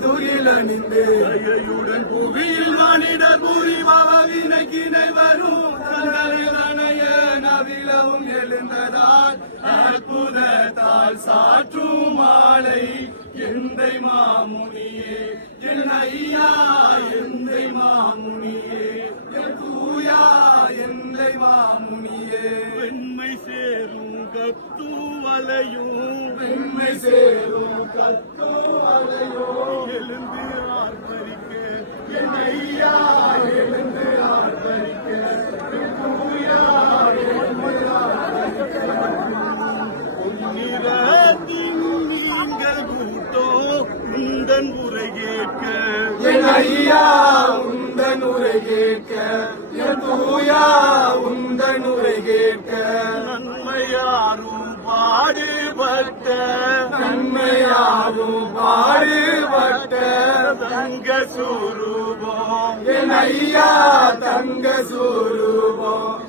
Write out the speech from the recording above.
துயிலணிந்து கையுடன் புவியில் மானிடர் புரிபவ வினைக்கிணை வரும் தந்தனைய நவிலவும் எழுந்ததால் அற்புதத்தால் சாற்றும் மாலை எந்தை மாமுனியே என் ஐயா எந்தை மாமுனியே என் தூயா எந்தை மாமுனியே வெண்மை சேரும் கத்து வலையும் வெண்மை சேரும் கத்தோ அலையோ எழுந்து ஆர்ப்பரிக்க என் ஐயா எழுந்து ஆர்ப்பரிக்க என் தூயா நிறத்தின் நீங்கள் கூட்டோ உந்தன் உரை கேட்க என் ஐயா உந்தன் உரை கேட்க என் தூயா உந்தன் உரை கேட்க நன்மையாரும் பாடுபட்ட நன்மையாவும் பாடுபட்ட தங்க சுரூபம் என் ஐயா தங்க சூரூபம்